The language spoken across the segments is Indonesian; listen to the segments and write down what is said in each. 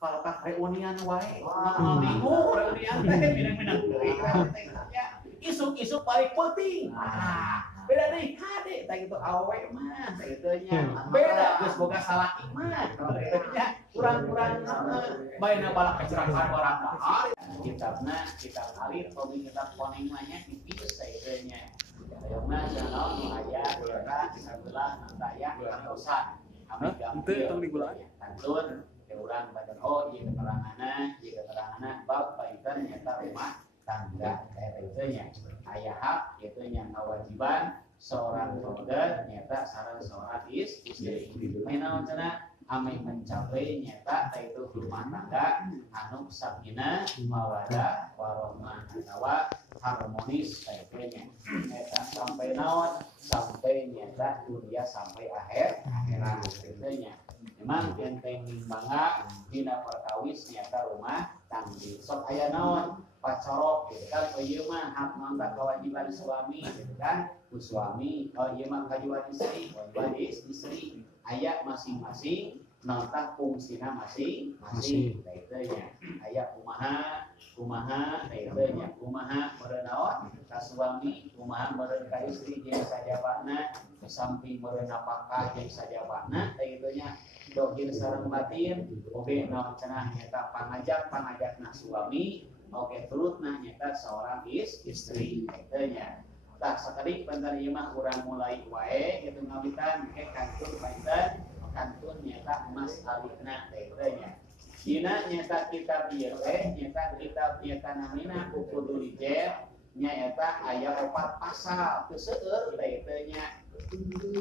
kalau pas reunian wae, minggu reunian teh minang-minang deui ya. Isu-isu paling penting. Beda deui kade tah gitu awe mah tah kitu nya. Beda geus boga salaki mah nya kurang-kurang bae na balak kecerakan orang dahar. Kitab alir komi kitab koneng mah nya tipis tah kitu nya. Ayeuna jangan nu aya kita sabelah nantaya kantosan. Ami gampil tong digulaan. Kantun urang badan ieu keteranganna bab painten nyata rumah tangga kayak itu nya aya hak itu nya kewajiban seorang pemuda nyata sareng seorang istri naon cenah ame mencapai nyata itu rumah tangga anu sakinah mawaddah warahmah atawa harmonis kayak nya nyata sampai naon sampai nyata dunia sampai akhirat gitu nya. Memang enteng bangga dina perkawis nyata rumah tangga sok aya naon pacorok gitu kan ieu mah hak mangga kewajiban suami gitu kan ku suami ieu mah kewajiban kewajiban istri aya masing-masing nantang fungsina masing-masing kitu nya aya kumaha kitu nya kumaha meureun naon ka suami kumaha meureun ka istri jeung sajabana samping meureun napakah jeung sajabana kitu nya dohir sareng batin oge naon cenah nyata pangajak-pangajak suami oge turutna nyata seorang istri kitu nya. Tah sakali pentar ieu mah urang mulai wae kitu ngawitan kantun painten kantun nyata emas alihna kitu nya. Dina nyata kitab ieu nyata kitab nyata namina Ukudul Rijal nyata aya 4 pasal teu seueur kitu nya.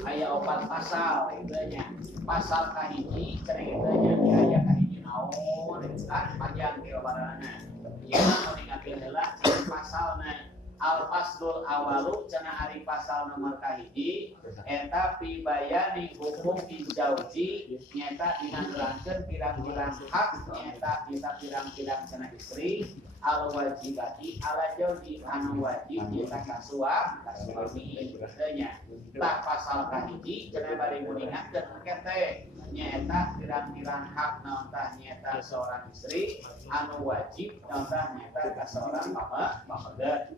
Aya 4 pasal kitu nya. Pasal kahiji cenah kitu nya aya kahiji naon kan panjang ti babarana. Ieu mah ningakeun heula pasalna Al-Faslul Awalu cenah ari pasal nomor kahiji eta pibayani hukum jauji nyata dinangkeun pirang-pirang hak nyata kita pirang-pirang cenah istri al wajibati ala jauji anu wajib nyata ka suami nya. Tah pasal kahiji cenah bari nguningatkeun kete nyata pirang-pirang hak naon tah nyata seorang istri anu wajib naon tah nyata ka seorang pamegat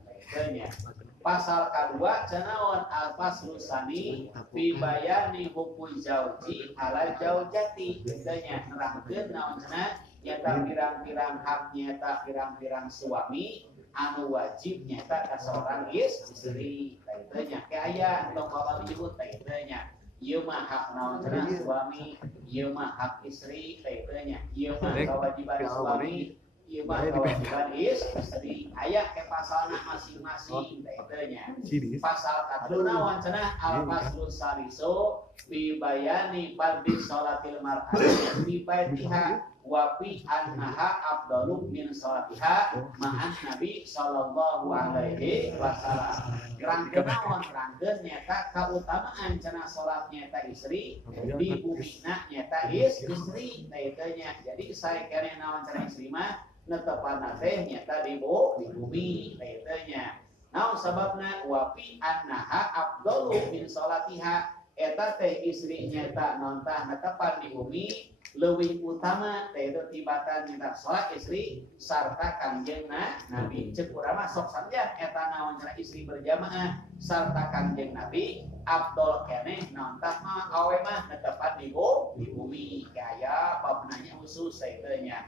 nya. Pasal kedua cenah al-faslu sani fi bayani hukum zauji ala zaujati nya nerangkeun naon cenah nyata pirang-pirang hak nyata pirang-pirang suami anu wajib nyata ka seorang istri kitu nya ke aya tong bapak disebut kitu nya. Ieu mah hak naon cenah suami, ieu mah hak istri kitu nya. Ieu mah kewajiban suami, ieu mah kewajiban istri. Aya ke pasalna masing-masing kitu nya. Pasal kadua naon cenah al-faslu salisu fi bayani fardhi sholatil mar'ati fi baitiha wa fi annaha afdalu min sholatiha ma'an Nabi sallallahu alaihi wasallam. Rangkeun naon rangkeun nyata kautamaan cenah salat nyata istri di bumina nyata istri kitu nya. Jadi sae keneh naon cenah istri mah netepanna teh nyata di bumi kitu nya. Naon sababna wa fi annaha afdalu min sholatiha eta teh istri nyata naon tah netepan di bumi leuwih utama teh itu tibatan nyata salat istri sarta kanjeng Nabi ceuk urang mah sok sanjan eta naon cenah istri berjamaah sarta kanjeng Nabi afdol keneh naon tah mah awe mah netepan di bumi kaya babnanya khusus teh nya.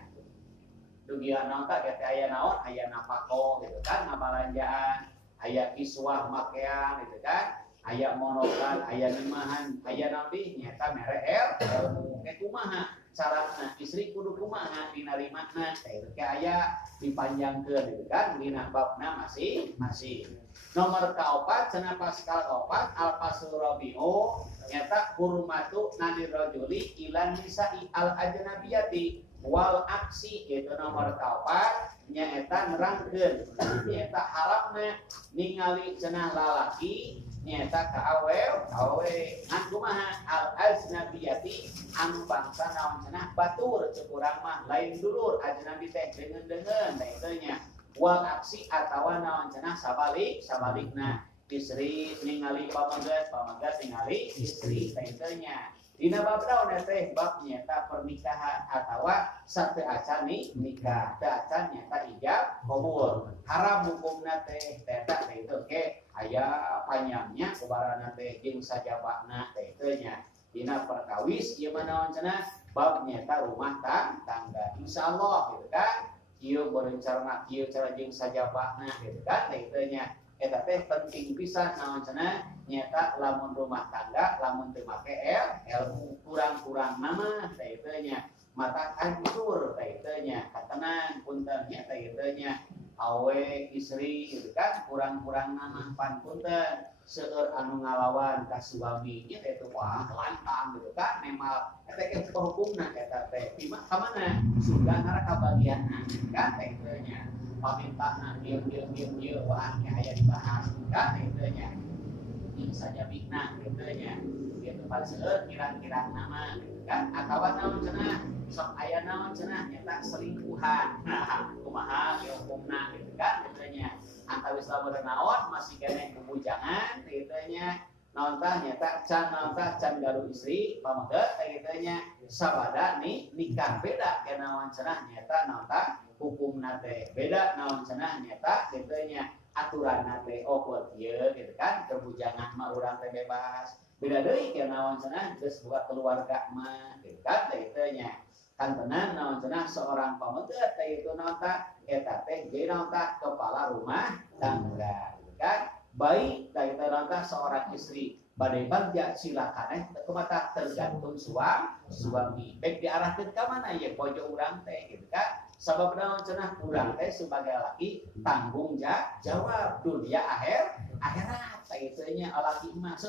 Dugian naon tah teh aya naon aya napako gitu kan ngabalanjaan aya kiswah makean gitu kan aya monokan aya nimahan aya nabi nyata mere ilmu ke kumaha carana istri kudu kumaha dinarimana teh aya dipanjangkeun gitu kan dina babna masing-masing. Nomor kaopat cenah pasal kaopat al-faslu rabi'u nyata hurmatu nadir rajuli ilan nisa'i al ajnabiyati wal aksi itu nomor kaopat nyaeta nerangkeun nyaeta haramna ningali cenah lalaki nyaeta ka awe ngan kumaha al ajnabiyati anu bangsa naon cenah batur ceuk urang mah lain dulur ajnabi teh deungeun-deungeun teh kitu nya wal aksi atawa naon cenah sabalikna istri ningali pamegat ningali istri teh kitu nya. Dina bab naon teh bab nyata pernikahan atawa satu acan nikah teu acan nyata ijab qabul haram hukumna teh eta teh itu ke aya panjangnya kubarana teh jeung sajabana teh teu nya dina perkawis ieu mah naon cenah bab nyata rumah tangga insyaallah gitu kan ieu berencana ieu cara jeung sajabana gitu kan teh teu nya eta teh penting pisan naon cenah nyata lamun rumah tangga lamun teu make ilmu kurang-kurang nama teh teu nya mata hancur teh teu nya katenang punten nya teh teu nya awe istri gitu kan kurang-kurang nama pan punten seueur anu ngalawan ka suami nya teh teu wah lantang gitu kan memal eta ke hukumna eta teh imah ka mana surga neraka bagianna kan teh teu nya pamintana dieu wah nya aya dibahas kan teh teu nya saja bikna gitu nya dia tempat seueur kirang-kirang nama gitu kan atawa naon cenah sok aya naon cenah nyata selingkuhan nah kumaha ya hukumna gitu kan gitu nya antawis lamun naon masih keneh bubujangan gitu nya naon tah nyata can gaduh istri pamangga gitu nya sabada nikah beda ke naon cenah nyata naon tah hukumna teh beda naon cenah nyata gitu nya aturan teh buat ieu gitu kan kebujangan mah urang teh bebas beda deui ke naon cenah geus buat keluarga mah gitu kan teh teu nya kan tenan naon cenah seorang pameuteut teh itu naon tah eta teh jadi naon tah kepala rumah tangga gitu kan baik teh naon tah seorang istri bade bagja silakan kumaha tergantung suami baik diarahkeun ka mana ya bojo urang teh gitu kan sabab naon cenah urang teh sebagai laki tanggung jawab dunia akhirat teh teu nya laki mah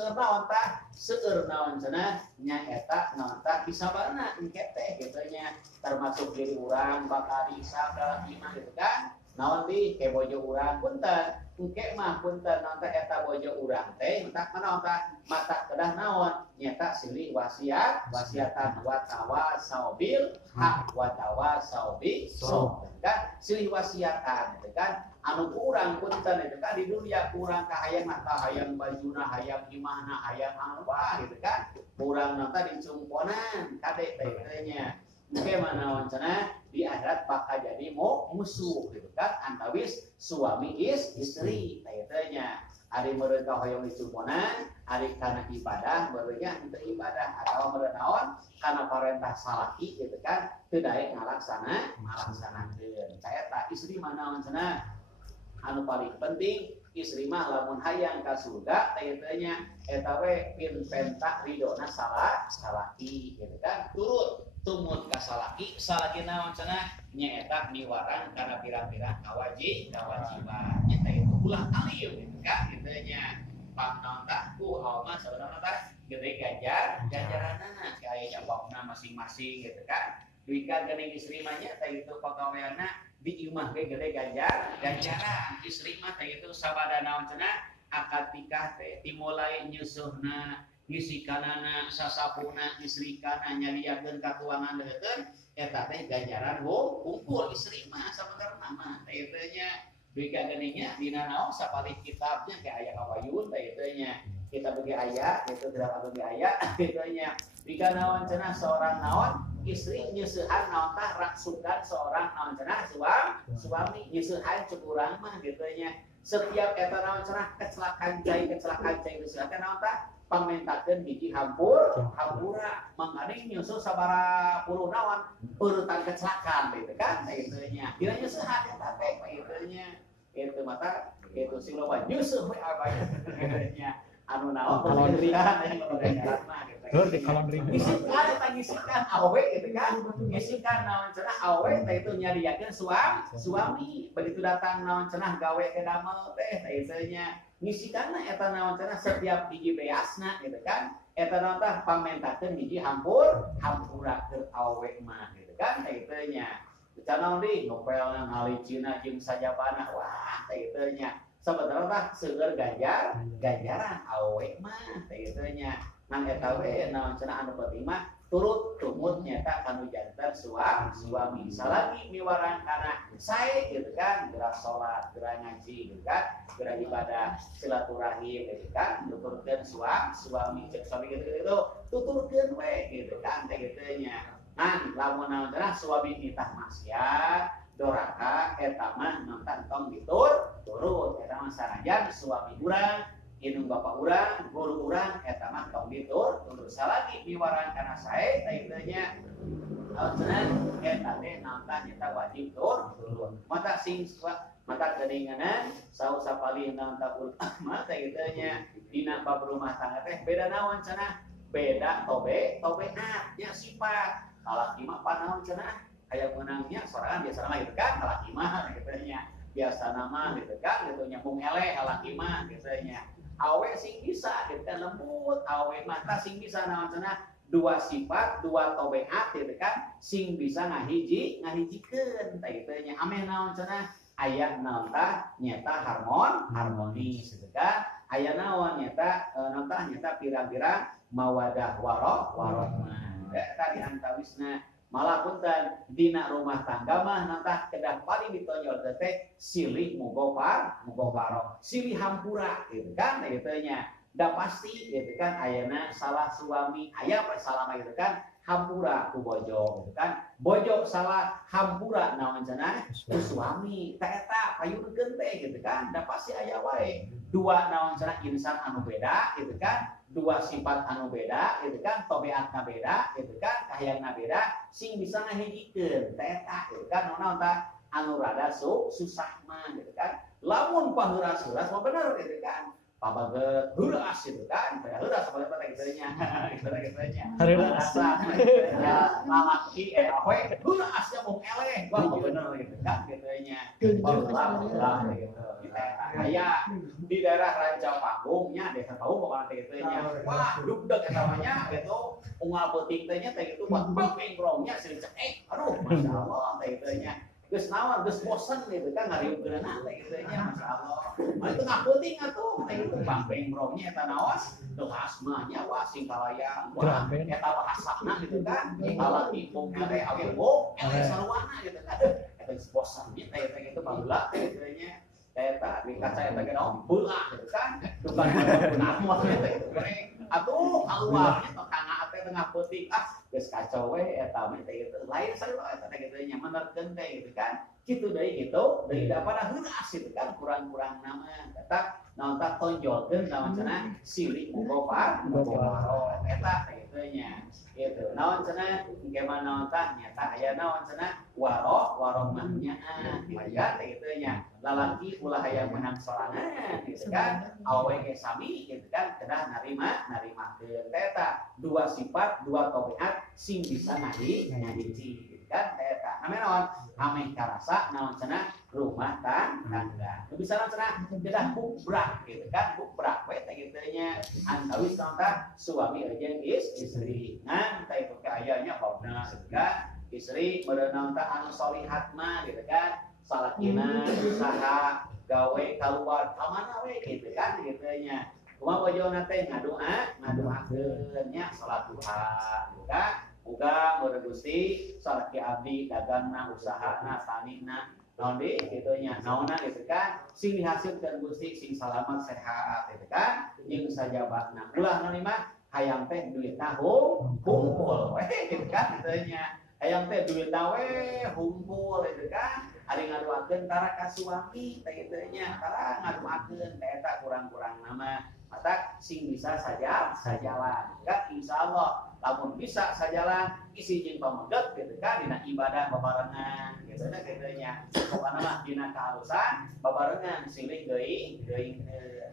seueur naon cenah nya eta naon tah bisabarna engke teh gitu nya termasuk diri urang bakal dihisab ka laki mah gitu kan naon di ke bojo urang punten engke mah punten naon teh eta bojo urang teh entak naon tah mata kedah naon nyata silih wasiatan wa tawasau bil haq wa tawasau bis sabr kan silih wasiatan gitu kan anu kurang punten itu kan di dunia kurang kahayang kahayang bajuna hayang imahna hayang apa gitu kan kurang nanti dicumponan kade teh nya engke manaon cenah di akhirat bakal jadi musuh gitu kan antawis suami istri teh nya ari meureun ka hoyong dicumponan ari kana ibadah meureun nya henteu ibadah atawa meureun naon kana parentah salaki gitu kan teu daek ngalaksanakeun ka eta istri mah naon cenah anu paling penting istri mah lamun hayang ka surga teh teu nya eta we penta ridona salaki gitu kan turut tumut ka salaki naon cenah nyaeta niwaran kana pirang-pirang kewajiban nyata itu ulah alim gitu kan gitu nya pangnaon tah ku mah saudara tah gede ganjaranna kaya jawabna masing-masing gitu kan duika geuning istri mah nya teh itu pagaweanna di imah ge gede ganjaran istri mah teh itu sabada naon cenah akad nikah teh dimulai nyusuhna ngisikanana sasapuna istrikana nyaliakeun katuangan deukeun eta teh ganjaran kumpul istri mah sabenerna mah teh teu nya duika geuning nya dina naon sapalih kitabnya ke aya kawayun teh teu nya kita bagi aya itu tidak bagi aya teu nya duika naon cenah seorang naon istri nyeusehan naon tah raksukan seorang naon cenah suami nyeusehan cukurang mah gitu nya setiap eta naon cenah kecelakaan cai nyeusehan naon tah pamentakeun hiji hampura mangani nyusul sabara puluh naon urutan kecelakaan gitu kan gitu nya dina nyeusehan eta teh gitu nya itu mata itu siloba nyusuh we abaya gitu nya anu naon pernikahan yang kebanyakan mah gitu di kolam ring ngisikan eta ngisikan awe gitu kan ngisikan naon cenah awe teh itu nyadiakeun suami begitu datang naon cenah gawe ke damel teh itu nya ngisikanna eta naon cenah setiap hiji beasna gitu kan eta naon tah pamentakeun hiji hampura keur awe mah gitu kan teh itu nya canaon di nopelna ngalicina jeung sajabana wah teh itu nya sabenerna tah seueur ganjaran awe mah teh itu nya nang eta we naon cenah anu penting mah turut tumut nyata kanu jantan suami salagi miwarang kana sae gitu kan gerak salat gerak ngaji gitu kan gerak ibadah silaturahim gitu kan nuturkeun suami cek suami gitu tuturkeun we gitu kan teh kitu nya ngan lamun naon suami nitah maksiat doraka eta mah nonton tong turut eta mah sanajan suami urang indung bapak urang guru urang eta mah tong turut salagi miwarang kana sae teh kitu nya alasan eta teh nonton nyata wajib turut mata sing mata geuninganan saus sapalih nonton ulama teh kitu nya dina bab rumah tangga teh beda naon cenah beda tobeat nya sifat kalaki mah panaon cenah aya menangnya sorangan biasa nama gitu kan kalaki mah gitu nya biasa nama gitu kan gitu nya mung eleh kalaki mah gitu nya awe sing bisa gitu kan lembut awe mata sing bisa naon cenah dua sifat dua tobeat gitu kan sing bisa ngahijikeun tah gitu nya ameh naon cenah aya naon tah nyata harmonis gitu kan aya naon nyata naon tah nyata pirang-pirang mawadah warohmah eta diantawisna malah punten dina rumah tangga mah nantah kedah paling ditonjol teh silih mugofaroh silih hampura gitu kan gitu nya da pasti gitu kan ayana salah suami aya apa salah gitu kan hampura ku bojo gitu kan bojo salah hampura naon cenah ku suami teh eta payunkeun teh gitu kan da pasti aya wae dua naon cenah insan anu beda gitu kan dua sifat anu beda gitu kan tobeatna beda gitu kan kahyangna beda sing bisa ngahijikeun teh eta gitu kan naon tah anu rada susah mah gitu kan lamun paheuras-heuras mah bener gitu kan pabaget heuras gitu kan pada heuras apa teh kitu nya rasa ya lalaki awe heuras nya mung eleh wah bener gitu kan kitu nya baheula gitu aya di daerah Rancau Panggung nya desa Panggung pokona teh kitu nya wah dugdeg eta mah nya gitu unggal peuting teh nya teh kitu buat pengkrongnya silih cek aduh masyaallah teh kitu nya geus naon geus bosen gitu kan ngarieukeunna teh kitu nya masyaallah mah itu ngapeuting atuh teh kitu pengkrongnya eta naon gelas mah nya wah sing kalayang wah eta bahasana gitu kan ala tipung teh awe wo eleh saruana gitu kan eta geus bosen teh kitu baheula teh kitu nya eta di kaca eta ge naon beulah gitu kan bukan naon gitu atuh keluar eta kanga teh tengah peuting geus kacau we eta mah teh kitu lain sarua eta teh kitu nya menerkeun teh gitu kan kitu deui gitu deui daripada heuras gitu kan kurang-kurang nama eta naon tah tonjolkeun naon cenah silih mugofaroh eta teh kitu nya gitu naon cenah engke mah naon tah nyata aya naon cenah warohmah nya aya teh kitu nya lalaki ulah hayang menang sorangan gitu kan awe ge sami gitu kan kedah narimakeun eta dua sifat dua tobeat sing bisa ngahiji gitu kan eta ame naon ame karasa naon cenah rumah tangga bisa naon cenah kedah bubrak gitu kan bubrak we teh kitu nya antawis naon tah suami jeung istri ngan teh itu kaayanya babna gitu kan istri meureun naon tah anu sholihat mah gitu kan salakina usaha gawe keluar kamana we gitu kan gitu nya kumaha bojona teh ngadoakeun nya salat duha gitu kan muga mudah Gusti salaki abdi dagangna usahana tanina naon deui kitu nya naonna gitu kan sing dihasilkeun Gusti sing salamat sehat gitu kan jeung sajabana ulah naon mah hayang teh duitna hungkul we gitu kan gitu nya hayang teh duitna we hungkul gitu kan ari ngaduakeun tara ka suami teh kitu nya tara ngaduakeun teh eta kurang-kurang nama mata sing bisa saja sajalan kan insyaallah lamun bisa sajalan isi jeung pameget gitu kan dina ibadah babarengan gitu nya pokona mah dina kaharusan babarengan silih deui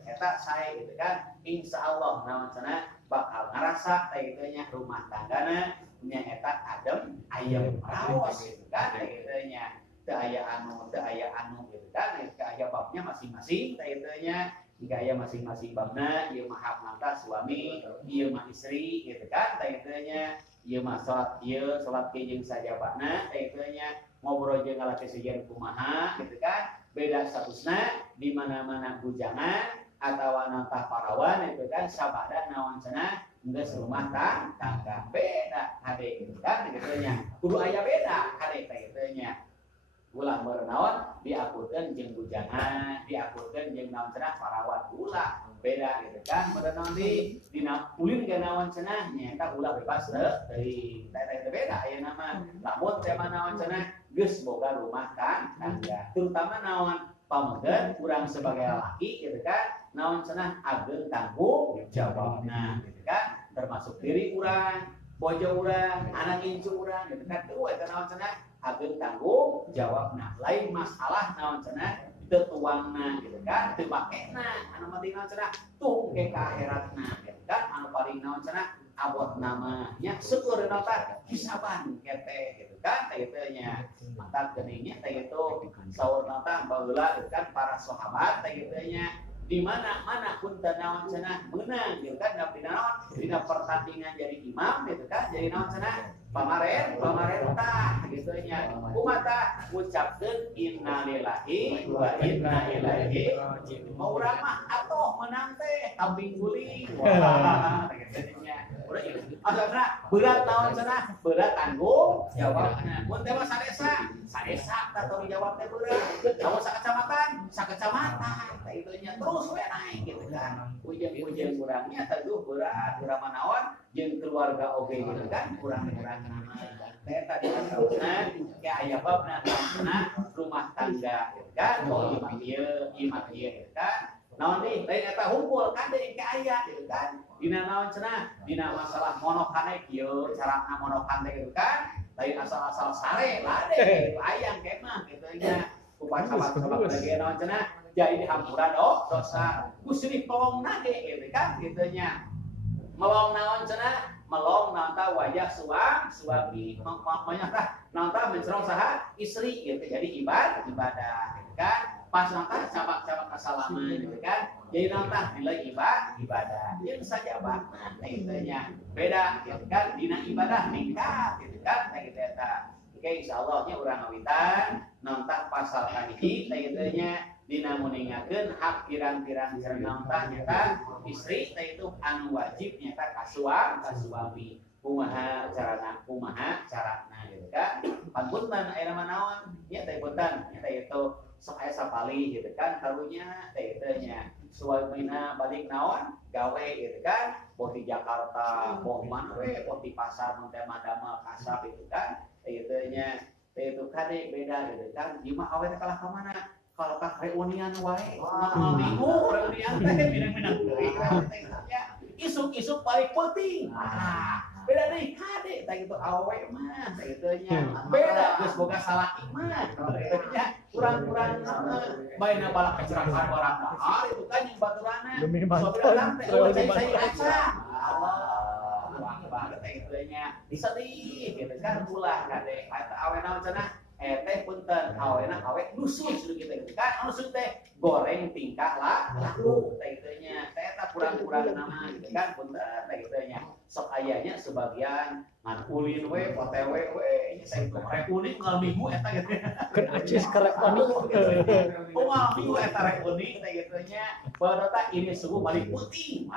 eta sae gitu kan insyaallah naon cenah bakal ngarasa teh kitu nya rumah tanggana nya eta adem ayem raos gitu kan teh kitu nya teu aya anu gitu kan aya babnya masing-masing teh kitu nya jika aya masing-masing babna ieu mah hak mata suami ieu mah istri gitu kan teh kitu nya ieu mah salat jeung sajabana teh kitu nya ngobrol jeung lalaki sejen kumaha gitu kan beda statusna di mana-mana bujangan atawa nantah parawan itu kan sabada naon cenah geus rumah tangga beda hade gitu kan gitunya kudu aya beda hade kitu nya ulah meurnaon diakurkeun jeung bujangan diakurkeun jeung naon cenah parawat ulah beda gitu kan meurnaon di dina ulin ge naon cenah nyaeta ulah bebas teuing eta beda aya nama lamun tema naon cenah geus boga rumah tangga terutama naon pamegeun urang sebagai laki gitu kan naon cenah ageung tanggung jawabna gitu kan termasuk diri urang bojo urang anak incu urang gitu kan teu eta naon cenah ageung tanggung jawabna lain masalah naon cenah teu tuangna gitu kan teu makena anu penting naon cenah tungke ka akhiratna gitu kan anu paling naon cenah abot nama nya syukur nota hisaban kete gitu kan kitu nya mantap geuningnya teh itu saur nota baheula gitu kan para sahabat teh kitu nya di mana pun naon cenah meunang gitu kan dina pertandingan jadi imam gitu kan jadi naon cenah pamarentah gitu nya kumaha ngucapkeun innalillahi wa inna ilaihi raji'un mau urang mah atoh menang teh kambing guling wah gitu nya asalna berat naon cenah berat tanggung jawabna mun teh mah sadesa tanggung jawab teh berat lamun sakecamatan teh itu nya terus we naik gitu kan ujung-ujung urangnya teduh berat urang naon jeung keluarga oge gitu kan urang-urang nama teh tadi kan kayak aya babna rumah tangga gitu kan oh imah ieu gitu kan naon deui lain eta hunkul kade ke aya gitu kan dina naon cenah dina masalah monokane kieu carana monokan teh gitu kan lain asal-asal sare lade layang kemah gitu nya kupat sahabat-sahabat lagi naon cenah jadi dihampura dosa kusri pawongna ge gitu kan gitu nya melong naon cenah melong nanta wajah suami menyata nanta mencerong saha istri gitu jadi ibadah gitu kan pas nanta cabak-cabak kasalaman gitu kan jadi nanta nilai ibadah yang saja bakna gitu nya beda gitu kan dina ibadah ningkat gitu kan gitu eta oke insyaallah nya urang ngawitan nanta pasal kahiji gitu nya dina muningakeun hak pirang-pirang sareng tah nyata istri teh itu anu wajib nyata ka suami kumaha carana gitu kan panpunten aya nama naon nya teh punten nya teh itu sok aya sapali gitu kan karunya teh itu nya suamina balik naon gawe gitu kan boh di Jakarta boh mana we boh di pasar mun teh madama kasab gitu kan teh itu nya teh itu kade beda gitu kan ieu mah awewe kalah ka mana kalau kah reunian wae minggu reunian teh minang-minang deui isuk-isuk paling penting beda deui kade tah kitu awewe mah tah kitu nya beda geus boga salaki mah nya kurang-kurang baina balak kecerahan orang mahal itu kan yang baturana sobiran teh saya aca Allah akbar tah kitu nya disedih gitu kan ulah kade eta awewe naon cenah teh punten awena awe nusus gitu kan nusus teh goreng tingkah laku teh kitu nya teh eta kurang-kurang nama gitu kan punten teh kitu nya sok ayanya sebagian ngan ulin we otw we nya saya reuni ngal minggu eta gitu kan acis karek panik ngal minggu eta reuni teh kitu nya baruta ini subuh balik putih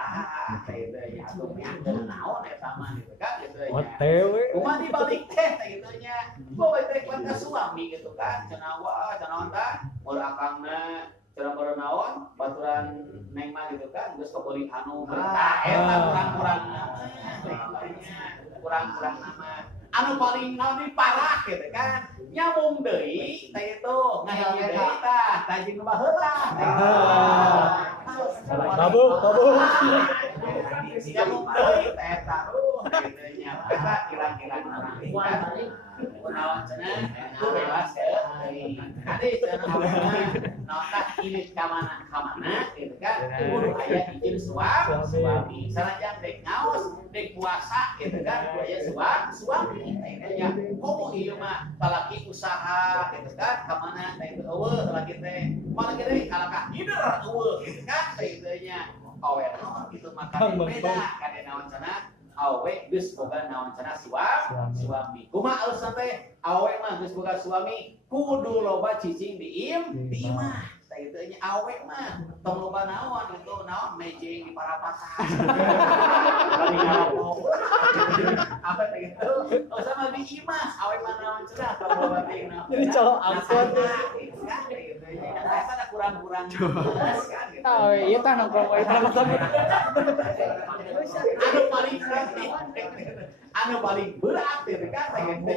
teh kitu nya atuh nyakeun naon eta mah gitu kan gitu nya otw kumaha dibalik teh kitu nya bawa teh ka suami gitu kan cenah tah mur akangna cenah naon baturan neng mah gitu kan geus kebeuli anu eta kurang-kurang nama anu paling naon parah gitu kan nyambung deui teh itu ngahiji deui tah tajing baheula babuk nyambung deui teh eta gitu nya eta kirang-kirang nama kunaon cenah anu bebas deui ade cenah notah ilit ka mana gitu kan kudu aya izin suami sanajan dek ngaos dek puasa gitu kan kudu aya suami nya komo ieu mah talaki usaha gitu kan ka mana teh eueuh talaki teh mana teh kalakah ngider eueuh gitu kan teh kitu nya awe naon kitu mah beda kade naon cenah awe geus boga naon cenah suami kumaha alasan teh awe mah geus boga suami kudu loba cicing di imah gitu nya awet mah tong loba naon gitu naon mejeng di parapatan bari ngarokok apa gitu oh sama di imah awet mah naon cenah tong loba ting naon Jadi colok angkot. gitu nya rasa ada kurang-kurang Ah, iya tah nongkrong wae tah nongkrong. anu paling berat gitu kan gitu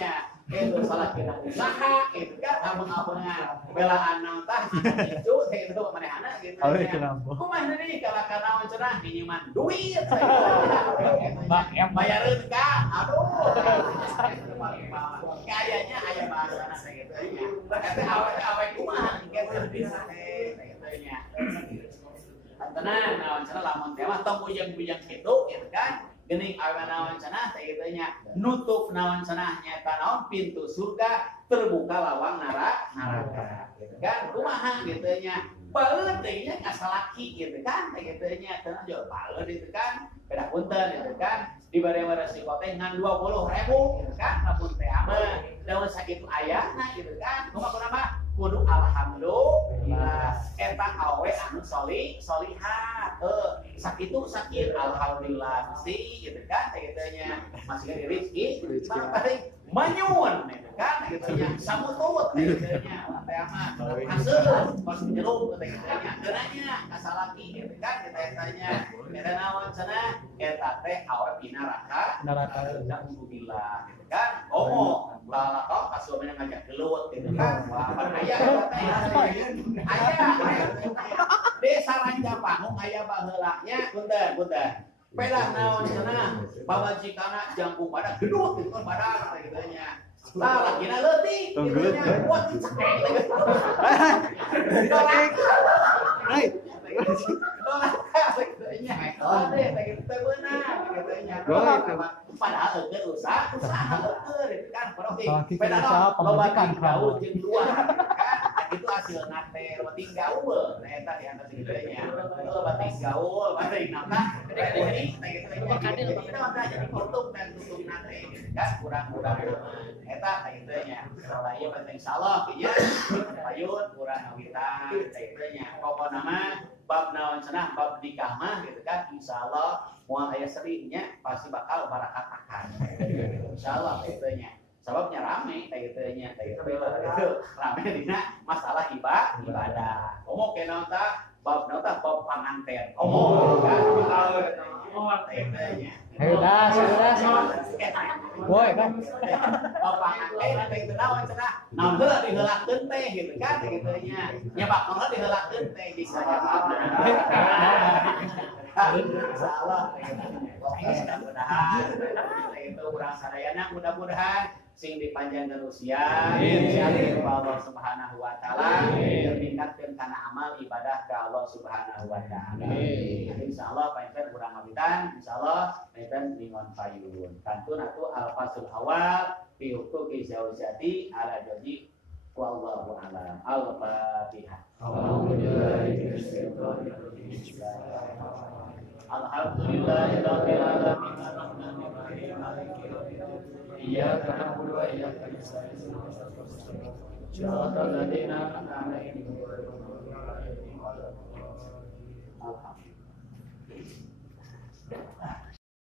nya itu salah kita usaha itu kan abang-abangan belaan naon tah itu itu manehana gitu Awe kenapa? kumaha deui kalau kana cenah pinjaman duit Bang, em bayareun ka aduh kayaknya aya bahasana gitu nya eta awe kumaha gitu bisa gitu nya tenang naon cenah lamun teh mah tong bujang-bujang kitu gitu kan geuning awe naon cenah teh kitu nya nutup naon cenah nyaeta naon pintu surga terbuka lawang neraka gitu kan kumaha gitu nya baeud teh nya ngasalaki gitu kan teh kitu nya cenah jauh baeud itu kan beda punten gitu kan di bare-bare si teh ngan 20.000 gitu kan lamun teh mah daun sakitu ayana gitu kan kumaha kudu alhamdulillah eta awe anu solihat sakitu sakit alhamdulillah mesti gitu kan gitu nya masih rezeki paling manyun gitu kan gitu nya samutut gitu nya teh mah aseuh pas jeruk gitu nya geuranya kasalaki gitu kan kita tanya eta naon cenah eta teh awe pina neraka alhamdulillah gitu kan ngomong kalau kasuamnya ngajak gelut gitu kan wah aya desa ranca panggung aya baheulanya punten pedah naon cenah babajikana jangkung badak gedut gitu kan badak gitu nya tah lakina leutik gitu nya wah cekek padahal usaha kan padahal pemajikan gaul jeung luar kan itu hasil nate penting gaul eta di atas gedenya penting gaul penting nafkah gede gitu kita mah jadi tutup dan tutup nate kan kurang-kurang eta gitu nya lah ieu penting insyaallah ya payun kurang awitan gitu nya pokona mah bab naon cenah bab nikah mah gitu kan insyaallah moal aya serinya pasti bakal barakatakan insyaallah gitu nya sababnya rame kayak gitu nya kayak gitu rame dina masalah ibadah omong ke naon tah bab naon tah bab panganten omong kan kayak gitu nya das. Boy kan. Bab panganten kayak gitu naon cenah naon heula diheulakeun teh gitu kan kayak gitu nya nya bakal diheulakeun teh di sajabatna salah mudah-mudahan itu urang sadayana mudah-mudahan sing dipanjangkeun usia insyaallah Allah Subhanahu wa taala meningkatkeun kana amal ibadah ka Allah Subhanahu wa taala insyaallah panjenengan urang ngawitan insyaallah panjenengan ningon payun kantun atuh al-fasul awal fi huquqi zaujati ala jaji wallahu a'lam al-fatihah Alhamdulillahirabbil alamin arrahmanir rahim maliki yaumiddin iyyaka na'budu wa iyyaka nasta'in shiratal ladzina an'amta 'alaihim ghairil maghdubi 'alaihim waladdallin.